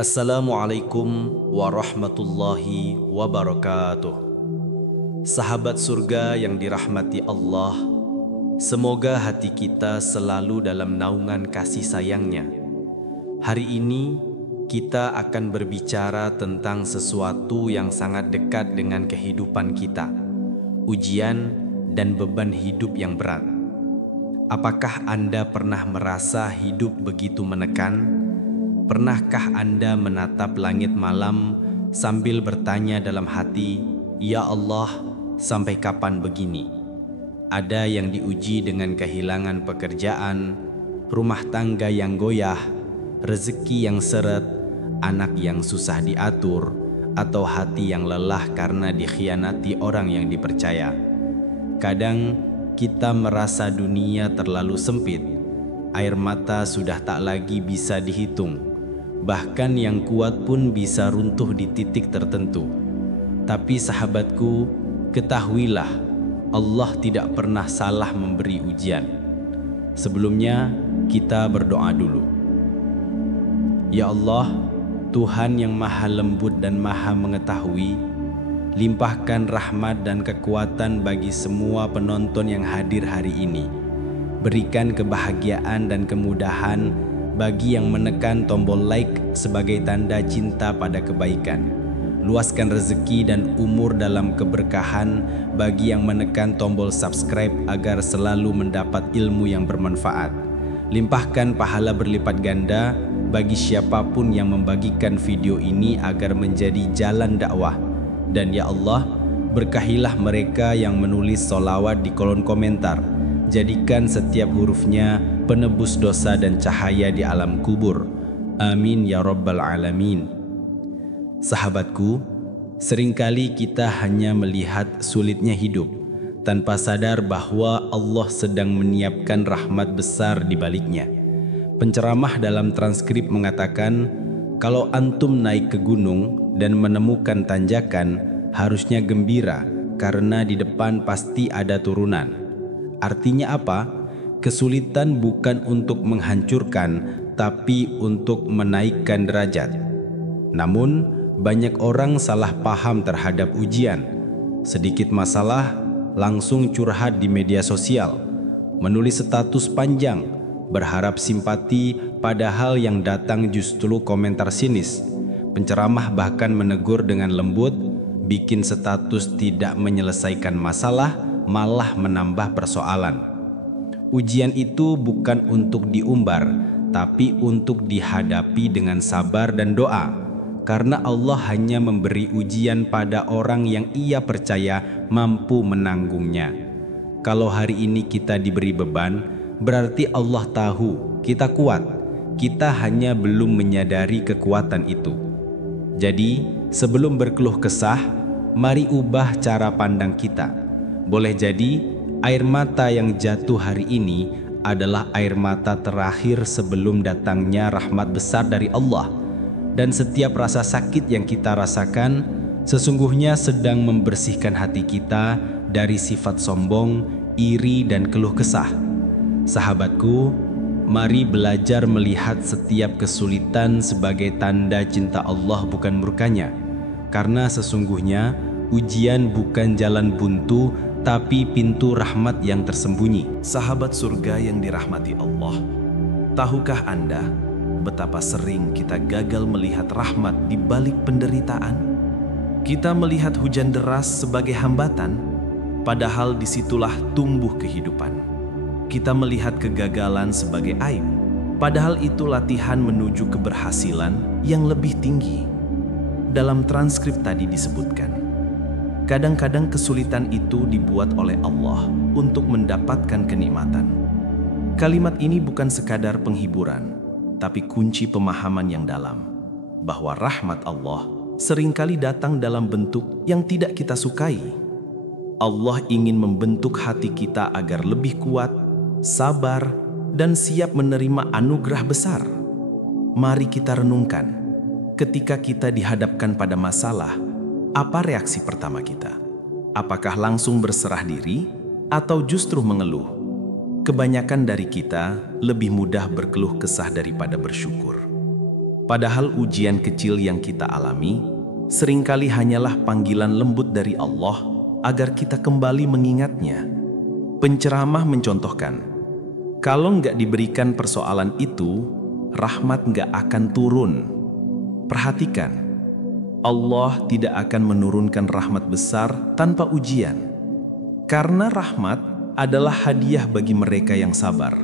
Assalamualaikum warahmatullahi wabarakatuh. Sahabat surga yang dirahmati Allah, semoga hati kita selalu dalam naungan kasih sayangnya. Hari ini kita akan berbicara tentang sesuatu yang sangat dekat dengan kehidupan kita, ujian dan beban hidup yang berat. Apakah Anda pernah merasa hidup begitu menekan? Pernahkah Anda menatap langit malam sambil bertanya dalam hati, "Ya Allah, sampai kapan begini?" Ada yang diuji dengan kehilangan pekerjaan, rumah tangga yang goyah, rezeki yang seret, anak yang susah diatur, atau hati yang lelah karena dikhianati orang yang dipercaya. Kadang kita merasa dunia terlalu sempit, air mata sudah tak lagi bisa dihitung. Bahkan yang kuat pun bisa runtuh di titik tertentu. Tapi sahabatku, ketahuilah Allah tidak pernah salah memberi ujian. Sebelumnya, kita berdoa dulu. Ya Allah, Tuhan yang maha lembut dan maha mengetahui, limpahkan rahmat dan kekuatan bagi semua penonton yang hadir hari ini. Berikan kebahagiaan dan kemudahan bagi yang menekan tombol like sebagai tanda cinta pada kebaikan. Luaskan rezeki dan umur dalam keberkahan bagi yang menekan tombol subscribe agar selalu mendapat ilmu yang bermanfaat. Limpahkan pahala berlipat ganda bagi siapapun yang membagikan video ini agar menjadi jalan dakwah. Dan ya Allah, berkahilah mereka yang menulis sholawat di kolom komentar. Jadikan setiap hurufnya penebus dosa dan cahaya di alam kubur. Amin ya rabbal alamin. Sahabatku, seringkali kita hanya melihat sulitnya hidup tanpa sadar bahwa Allah sedang menyiapkan rahmat besar di baliknya. Penceramah dalam transkrip mengatakan, kalau antum naik ke gunung dan menemukan tanjakan, harusnya gembira karena di depan pasti ada turunan. Artinya apa? Kesulitan bukan untuk menghancurkan, tapi untuk menaikkan derajat. Namun, banyak orang salah paham terhadap ujian. Sedikit masalah, langsung curhat di media sosial, menulis status panjang, berharap simpati, padahal yang datang justru komentar sinis. Penceramah bahkan menegur dengan lembut, bikin status tidak menyelesaikan masalah, malah menambah persoalan. Ujian itu bukan untuk diumbar, tapi untuk dihadapi dengan sabar dan doa. Karena Allah hanya memberi ujian pada orang yang Ia percaya mampu menanggungnya. Kalau hari ini kita diberi beban, berarti Allah tahu kita kuat. Kita hanya belum menyadari kekuatan itu. Jadi, sebelum berkeluh kesah, mari ubah cara pandang kita. Boleh jadi air mata yang jatuh hari ini adalah air mata terakhir sebelum datangnya rahmat besar dari Allah. Dan setiap rasa sakit yang kita rasakan sesungguhnya sedang membersihkan hati kita dari sifat sombong, iri, dan keluh kesah. Sahabatku, mari belajar melihat setiap kesulitan sebagai tanda cinta Allah bukan murkanya. Karena sesungguhnya ujian bukan jalan buntu, tapi pintu rahmat yang tersembunyi. Sahabat surga yang dirahmati Allah, tahukah Anda betapa sering kita gagal melihat rahmat di balik penderitaan? Kita melihat hujan deras sebagai hambatan, padahal disitulah tumbuh kehidupan. Kita melihat kegagalan sebagai aib, padahal itu latihan menuju keberhasilan yang lebih tinggi. Dalam transkrip tadi disebutkan, kadang-kadang kesulitan itu dibuat oleh Allah untuk mendapatkan kenikmatan. Kalimat ini bukan sekadar penghiburan, tapi kunci pemahaman yang dalam, bahwa rahmat Allah seringkali datang dalam bentuk yang tidak kita sukai. Allah ingin membentuk hati kita agar lebih kuat, sabar, dan siap menerima anugerah besar. Mari kita renungkan, ketika kita dihadapkan pada masalah, apa reaksi pertama kita? Apakah langsung berserah diri atau justru mengeluh? Kebanyakan dari kita lebih mudah berkeluh kesah daripada bersyukur. Padahal ujian kecil yang kita alami seringkali hanyalah panggilan lembut dari Allah agar kita kembali mengingatnya. Penceramah mencontohkan, kalau nggak diberikan persoalan itu, rahmat nggak akan turun. Perhatikan, Allah tidak akan menurunkan rahmat besar tanpa ujian. Karena rahmat adalah hadiah bagi mereka yang sabar.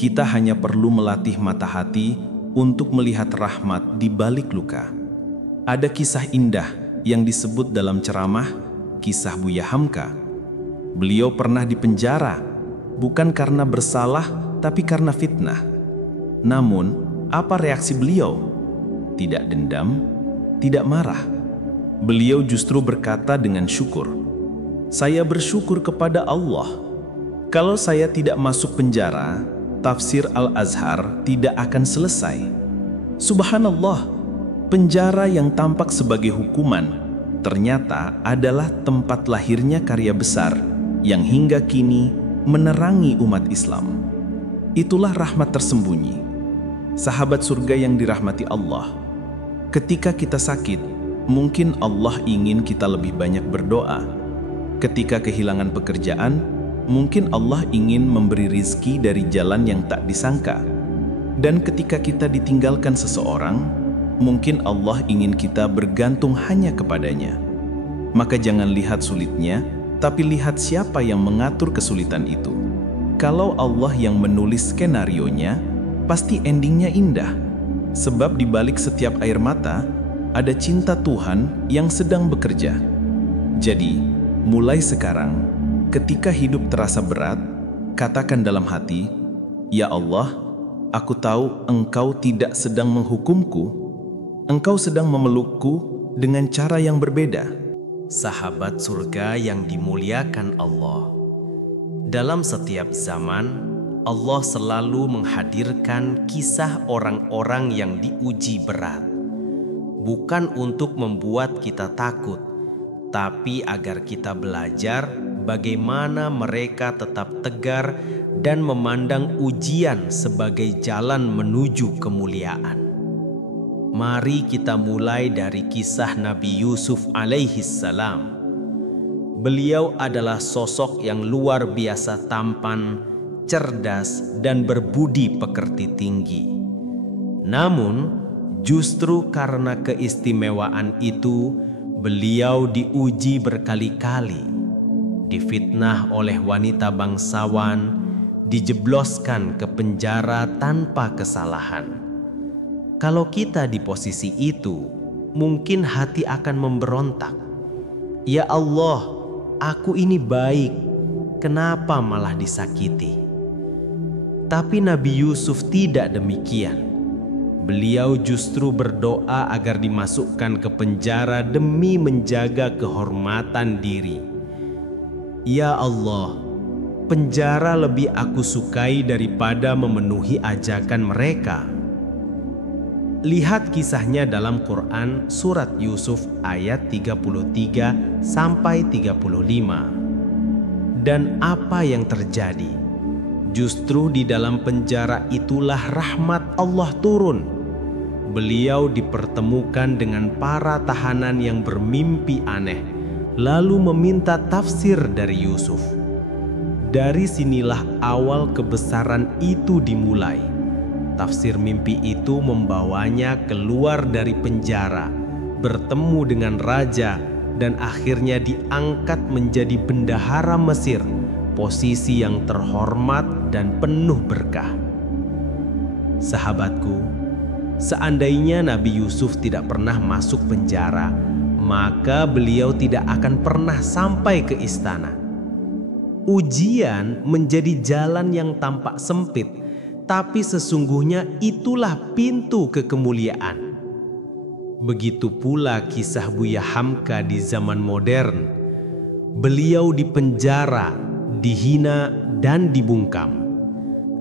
Kita hanya perlu melatih mata hati untuk melihat rahmat di balik luka. Ada kisah indah yang disebut dalam ceramah, kisah Buya Hamka. Beliau pernah dipenjara, bukan karena bersalah, tapi karena fitnah. Namun, apa reaksi beliau? Tidak dendam, tidak marah. Beliau justru berkata dengan syukur, "Saya bersyukur kepada Allah. Kalau saya tidak masuk penjara, tafsir Al-Azhar tidak akan selesai." Subhanallah, penjara yang tampak sebagai hukuman ternyata adalah tempat lahirnya karya besar yang hingga kini menerangi umat Islam. Itulah rahmat tersembunyi. Sahabat surga yang dirahmati Allah, ketika kita sakit, mungkin Allah ingin kita lebih banyak berdoa. Ketika kehilangan pekerjaan, mungkin Allah ingin memberi rizki dari jalan yang tak disangka. Dan ketika kita ditinggalkan seseorang, mungkin Allah ingin kita bergantung hanya kepadanya. Maka jangan lihat sulitnya, tapi lihat siapa yang mengatur kesulitan itu. Kalau Allah yang menulis skenarionya, pasti endingnya indah. Sebab di balik setiap air mata, ada cinta Tuhan yang sedang bekerja. Jadi, mulai sekarang, ketika hidup terasa berat, katakan dalam hati, "Ya Allah, aku tahu Engkau tidak sedang menghukumku. Engkau sedang memelukku dengan cara yang berbeda." Sahabat surga yang dimuliakan Allah, dalam setiap zaman, Allah selalu menghadirkan kisah orang-orang yang diuji berat. Bukan untuk membuat kita takut, tapi agar kita belajar bagaimana mereka tetap tegar dan memandang ujian sebagai jalan menuju kemuliaan. Mari kita mulai dari kisah Nabi Yusuf alaihissalam. Beliau adalah sosok yang luar biasa tampan, cerdas, dan berbudi pekerti tinggi. Namun, justru karena keistimewaan itu, beliau diuji berkali-kali. Difitnah oleh wanita bangsawan, dijebloskan ke penjara tanpa kesalahan. Kalau kita di posisi itu, mungkin hati akan memberontak. "Ya Allah, aku ini baik, kenapa malah disakiti?" Tapi Nabi Yusuf tidak demikian. Beliau justru berdoa agar dimasukkan ke penjara demi menjaga kehormatan diri. "Ya Allah, penjara lebih aku sukai daripada memenuhi ajakan mereka." Lihat kisahnya dalam Quran surat Yusuf ayat 33 sampai 35. Dan apa yang terjadi? Justru di dalam penjara itulah rahmat Allah turun. Beliau dipertemukan dengan para tahanan yang bermimpi aneh, lalu meminta tafsir dari Yusuf. Dari sinilah awal kebesaran itu dimulai. Tafsir mimpi itu membawanya keluar dari penjara, bertemu dengan raja, dan akhirnya diangkat menjadi bendahara Mesir, posisi yang terhormat dan penuh berkah. Sahabatku, seandainya Nabi Yusuf tidak pernah masuk penjara, maka beliau tidak akan pernah sampai ke istana. Ujian menjadi jalan yang tampak sempit, tapi sesungguhnya itulah pintu ke kemuliaan. Begitu pula kisah Buya Hamka di zaman modern. Beliau dipenjara, dihina, dan dibungkam.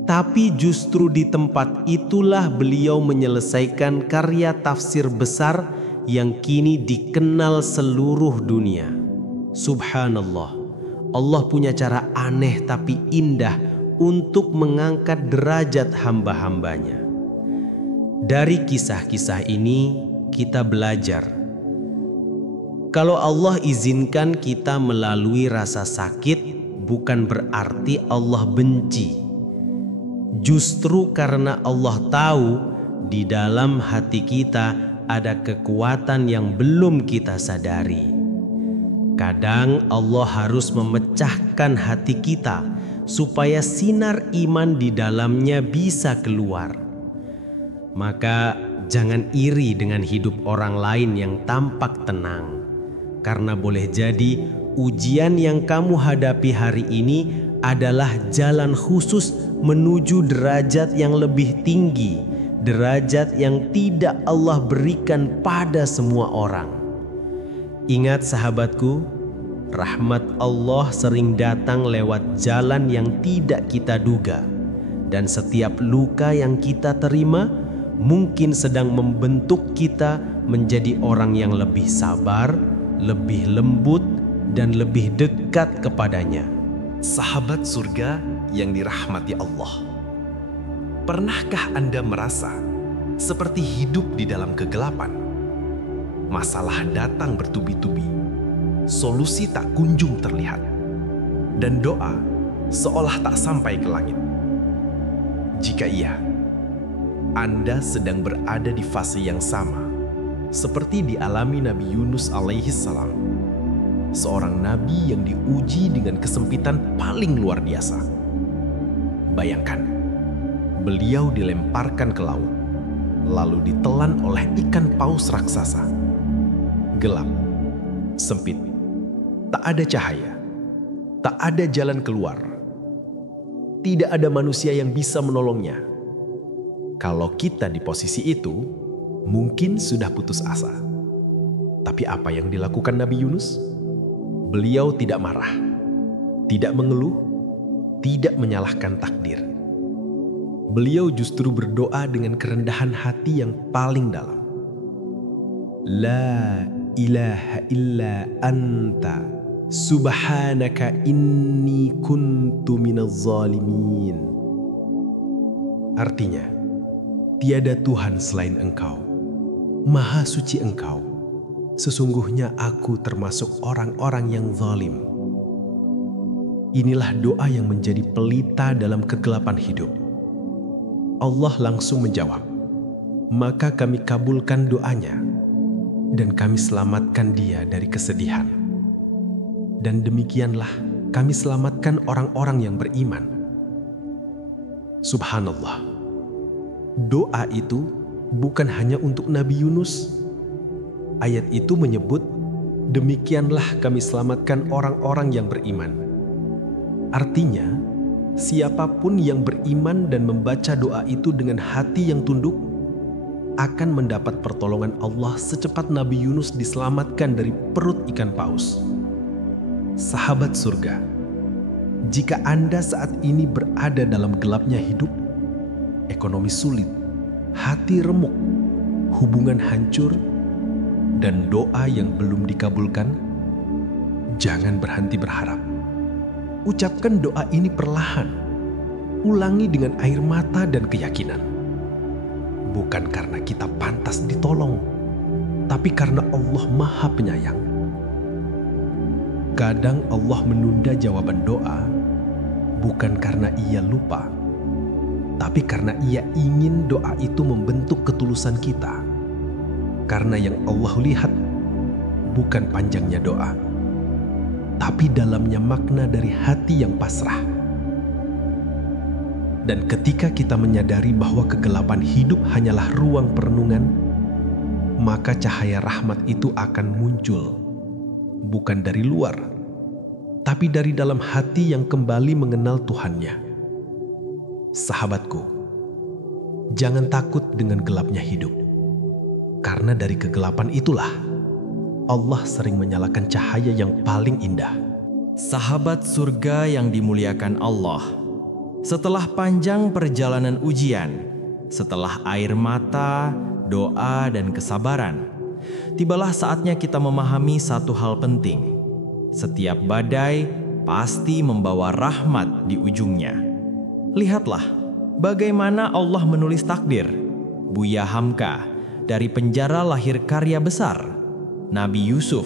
Tapi justru di tempat itulah beliau menyelesaikan karya tafsir besar yang kini dikenal seluruh dunia. Subhanallah, Allah punya cara aneh tapi indah untuk mengangkat derajat hamba-hambanya. Dari kisah-kisah ini kita belajar, kalau Allah izinkan kita melalui rasa sakit, bukan berarti Allah benci. Justru karena Allah tahu di dalam hati kita ada kekuatan yang belum kita sadari. Kadang Allah harus memecahkan hati kita supaya sinar iman di dalamnya bisa keluar. Maka jangan iri dengan hidup orang lain yang tampak tenang, karena boleh jadi ujian yang kamu hadapi hari ini adalah jalan khusus menuju derajat yang lebih tinggi, derajat yang tidak Allah berikan pada semua orang. Ingat sahabatku, rahmat Allah sering datang lewat jalan yang tidak kita duga, dan setiap luka yang kita terima mungkin sedang membentuk kita menjadi orang yang lebih sabar, lebih lembut, dan lebih dekat kepadanya. Sahabat surga yang dirahmati Allah, pernahkah Anda merasa seperti hidup di dalam kegelapan? Masalah datang bertubi-tubi, solusi tak kunjung terlihat, dan doa seolah tak sampai ke langit. Jika iya, Anda sedang berada di fase yang sama seperti dialami Nabi Yunus alaihissalam, seorang nabi yang diuji dengan kesempitan paling luar biasa. Bayangkan, beliau dilemparkan ke laut, lalu ditelan oleh ikan paus raksasa. Gelap, sempit, tak ada cahaya, tak ada jalan keluar. Tidak ada manusia yang bisa menolongnya. Kalau kita di posisi itu, mungkin sudah putus asa. Tapi apa yang dilakukan Nabi Yunus? Beliau tidak marah, tidak mengeluh, tidak menyalahkan takdir. Beliau justru berdoa dengan kerendahan hati yang paling dalam. La ilaha illa anta subhanaka inni kuntu minaz zalimin. Artinya, tiada Tuhan selain Engkau, Maha Suci Engkau. Sesungguhnya aku termasuk orang-orang yang zalim. Inilah doa yang menjadi pelita dalam kegelapan hidup. Allah langsung menjawab, maka kami kabulkan doanya dan kami selamatkan dia dari kesedihan. Dan demikianlah kami selamatkan orang-orang yang beriman. Subhanallah, doa itu bukan hanya untuk Nabi Yunus. Ayat itu menyebut, demikianlah kami selamatkan orang-orang yang beriman. Artinya, siapapun yang beriman dan membaca doa itu dengan hati yang tunduk akan mendapat pertolongan Allah secepat Nabi Yunus diselamatkan dari perut ikan paus. Sahabat surga, jika Anda saat ini berada dalam gelapnya hidup, ekonomi sulit, hati remuk, hubungan hancur, dan doa yang belum dikabulkan, jangan berhenti berharap. Ucapkan doa ini perlahan, ulangi dengan air mata dan keyakinan. Bukan karena kita pantas ditolong, tapi karena Allah Maha Penyayang. Kadang Allah menunda jawaban doa, bukan karena Ia lupa, tapi karena Ia ingin doa itu membentuk ketulusan kita. Karena yang Allah lihat bukan panjangnya doa, tapi dalamnya makna dari hati yang pasrah. Dan ketika kita menyadari bahwa kegelapan hidup hanyalah ruang perenungan, maka cahaya rahmat itu akan muncul, bukan dari luar, tapi dari dalam hati yang kembali mengenal Tuhannya. Sahabatku, jangan takut dengan gelapnya hidup, karena dari kegelapan itulah Allah sering menyalakan cahaya yang paling indah. Sahabat surga yang dimuliakan Allah, setelah panjang perjalanan ujian, setelah air mata, doa, dan kesabaran, tibalah saatnya kita memahami satu hal penting. Setiap badai pasti membawa rahmat di ujungnya. Lihatlah bagaimana Allah menulis takdir. Buya Hamka, dari penjara lahir karya besar. Nabi Yusuf,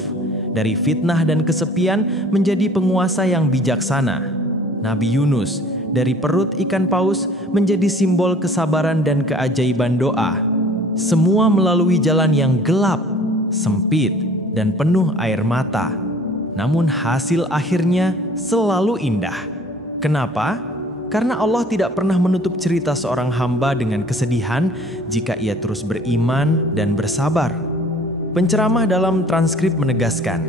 dari fitnah dan kesepian menjadi penguasa yang bijaksana. Nabi Yunus, dari perut ikan paus menjadi simbol kesabaran dan keajaiban doa. Semua melalui jalan yang gelap, sempit, dan penuh air mata. Namun hasil akhirnya selalu indah. Kenapa? Karena Allah tidak pernah menutup cerita seorang hamba dengan kesedihan jika ia terus beriman dan bersabar. Penceramah dalam transkrip menegaskan,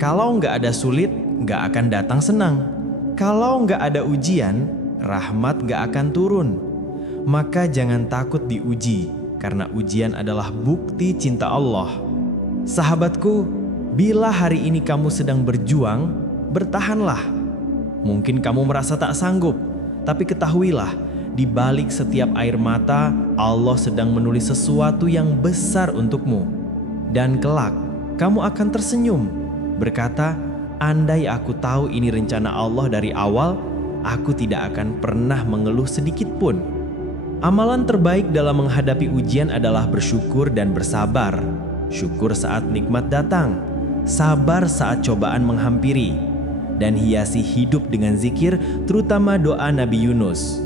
kalau nggak ada sulit, nggak akan datang senang. Kalau nggak ada ujian, rahmat nggak akan turun. Maka jangan takut diuji, karena ujian adalah bukti cinta Allah. Sahabatku, bila hari ini kamu sedang berjuang, bertahanlah. Mungkin kamu merasa tak sanggup, tapi ketahuilah, di balik setiap air mata, Allah sedang menulis sesuatu yang besar untukmu. Dan kelak, kamu akan tersenyum, berkata, andai aku tahu ini rencana Allah dari awal, aku tidak akan pernah mengeluh sedikit pun. Amalan terbaik dalam menghadapi ujian adalah bersyukur dan bersabar. Syukur saat nikmat datang, sabar saat cobaan menghampiri, dan hiasi hidup dengan zikir, terutama doa Nabi Yunus.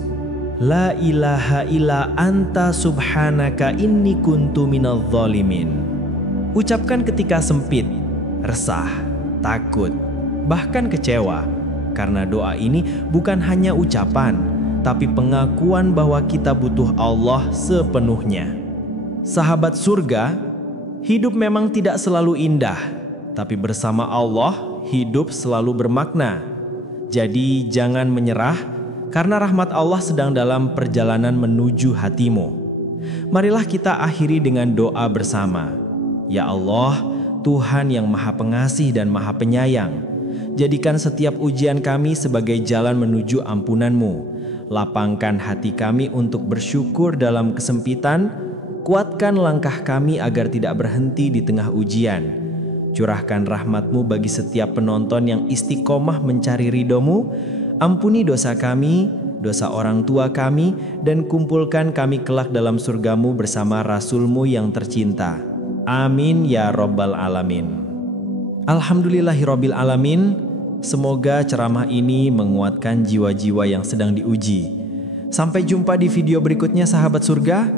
La ilaha illa anta subhanaka inni kuntu minadh dhalimin. Ucapkan ketika sempit, resah, takut, bahkan kecewa, karena doa ini bukan hanya ucapan, tapi pengakuan bahwa kita butuh Allah sepenuhnya. Sahabat surga, hidup memang tidak selalu indah, tapi bersama Allah, hidup selalu bermakna. Jadi jangan menyerah, karena rahmat Allah sedang dalam perjalanan menuju hatimu. Marilah kita akhiri dengan doa bersama. Ya Allah, Tuhan yang Maha Pengasih dan Maha Penyayang, jadikan setiap ujian kami sebagai jalan menuju ampunan-Mu. Lapangkan hati kami untuk bersyukur dalam kesempitan, kuatkan langkah kami agar tidak berhenti di tengah ujian. Curahkan rahmat-Mu bagi setiap penonton yang istiqomah mencari ridho-Mu. Ampuni dosa kami, dosa orang tua kami, dan kumpulkan kami kelak dalam surga-Mu bersama Rasul-Mu yang tercinta. Amin ya Rabbal Alamin. Alhamdulillahirabbil alamin. Semoga ceramah ini menguatkan jiwa-jiwa yang sedang diuji. Sampai jumpa di video berikutnya, sahabat surga.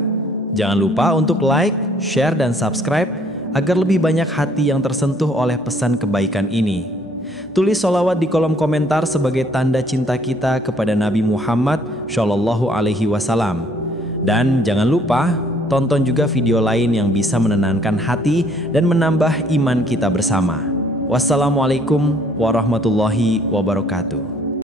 Jangan lupa untuk like, share, dan subscribe agar lebih banyak hati yang tersentuh oleh pesan kebaikan ini. Tulis sholawat di kolom komentar sebagai tanda cinta kita kepada Nabi Muhammad SAW. Dan jangan lupa tonton juga video lain yang bisa menenangkan hati dan menambah iman kita bersama. Wassalamualaikum warahmatullahi wabarakatuh.